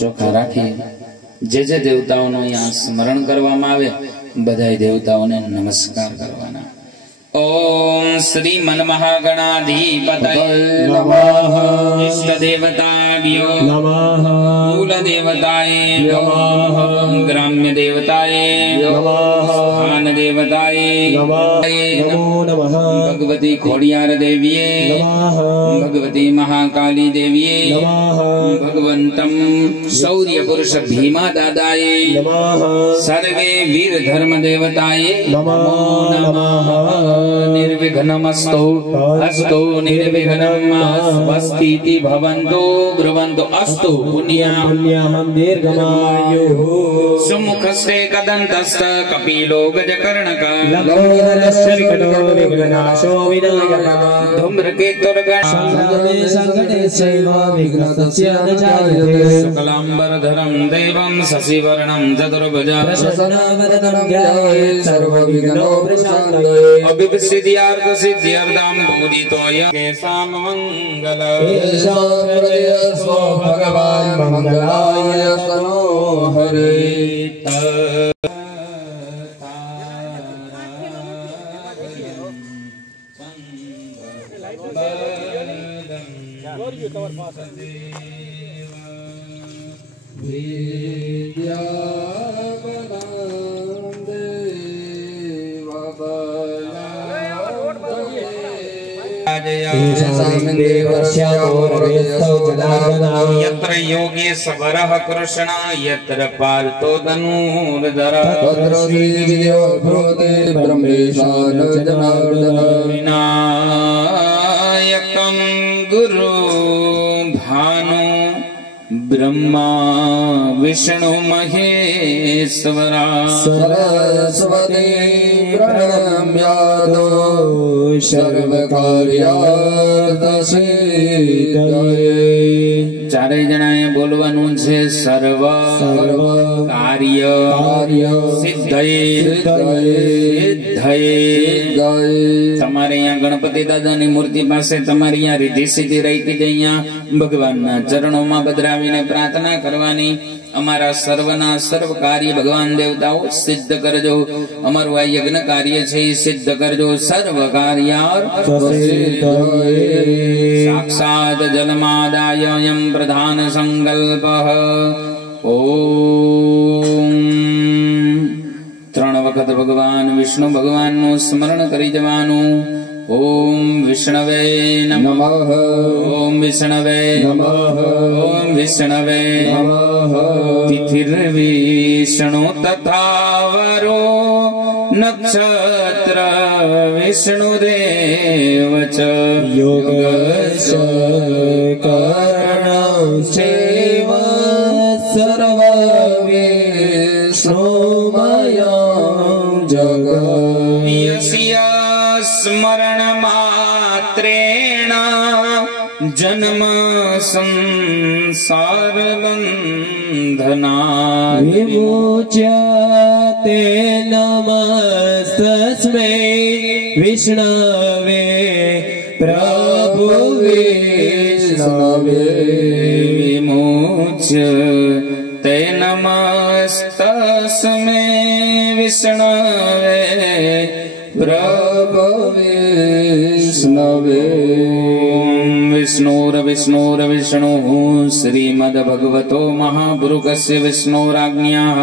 ચોખા રાખી જે દેવતાઓનું અહીંયા સ્મરણ કરવામાં આવે બધાય દેવતાઓને નમસ્કાર કરવાના। ओम श्री मन महागणाधिपतये नमः। इष्ट देवताभ्यो नमः। मूल देवताय नमः। ग्राम्य देवताय नमः। स्थान देवताय नमो नमः। भगवती खोडियार देवीये नमः। भगवती महाकाली देवीये नमः। भगवन्तं शौर्य पुरुष भीमा दादाय नमः। सर्वे वीर धर्म देवताय नमो नमः। निर्विघ्नमस्तु अस्तु निर्विघ्नं स्वस्ति भवन्तु ब्रुवन्तु अस्तु पुण्यं दीर्घमायुः। सुमुखस्ते कदन्तस्त कपिलो गजकर्णक लम्बोदरस्य विकटो विघ्ननाशो विनायकः। धूम्रकेतुर्गणेशैव विघ्नस्य न जायते। शुक्लाम्बरधरं देवं शशिवर्णं चतुर्भुजं प्रशस्तावरदं ध्यायेत् सर्वविघ्नो प्रशान्तये। सिद्ध्यार्थ सिद्ध्यर्थं पूजितोय केशां मंगल सो भगवान् मंगलाय सनो हरे। यत्र योगेश्वरः कृष्ण यत्र पार्थो धनुर्धरः तत्र श्रीदेवो भूते ब्रह्मेशान विनायकं गुरु भानु ब्रह्मा विष्णु महेश्वरा सरस्वती प्रणम्यातो सर्वकार्यार्थसिद्धये। चारे जणाए बोलवानुं छे सर्व कार्य सिद्धये सिद्धये। तमारे यहाँ गणपति दादा नी मूर्ति पासे तमारी यहाँ रिद्धि सिद्धि रही थी भगवान ना चरणों में बदरावीने प्रार्थना करवानी। अमारा सर्वना सर्व कार्य भगवान देवताओ सिद्ध करजो। अमरु आ यज्ञ कार्य छे सिद्ध करजो। सर्व कार्यार्थ साक्षात् जलमादाय यं प्रधान संकल्पः। ओम 3 वखत भगवान विष्णु भगवान नु स्मरण करी जवानु। ओम विष्णवे नमः। ओम विष्णवे नमः। ओम विष्णवे नमः। तिथिर्विष्णु तथा वरो नक्षत्र विष्णुदेव च योगश्च करणश्चैव सर्वविष्णुमयं जगत्। यस्य स्मरण मात्रेण जन्म संसार बंधना विमुच्यते। नमस्तस्मै विष्णवे प्रभु विष्णवे विमुच्यते। नमस्तस्मै विष्णवे प्रभु विष्णवे। विष्णुर्विष्णुर्विष्णुः श्रीमद्भगवतो महापुरुषस्य विष्णोराज्ञाः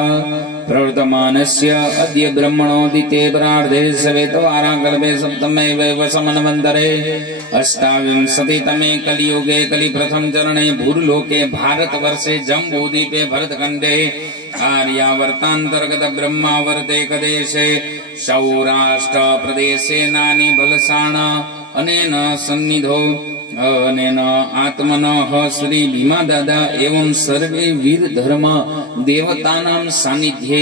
प्रवर्तमानस्य अद्य ब्रह्मणोदिते परार्धे सवेतवाराकल्पे सप्तमे वैवस्वतमन्वन्तरे अष्टाविंशतितमे कलियुगे कलिप्रथम चरणे भूर्लोके भारतवर्षे जम्बूद्वीपे भरतखण्डे आर्यावर्तान्तर्गत ब्रह्मावर्ते कदेशे सौराष्ट्र प्रदेशे नानी बलसाण अनेन सन्निधो अनेन आत्मनः श्री भीमा दादा एवं सर्वे वीर धर्म देवतानां सानिध्ये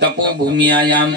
तपोभूम्यायां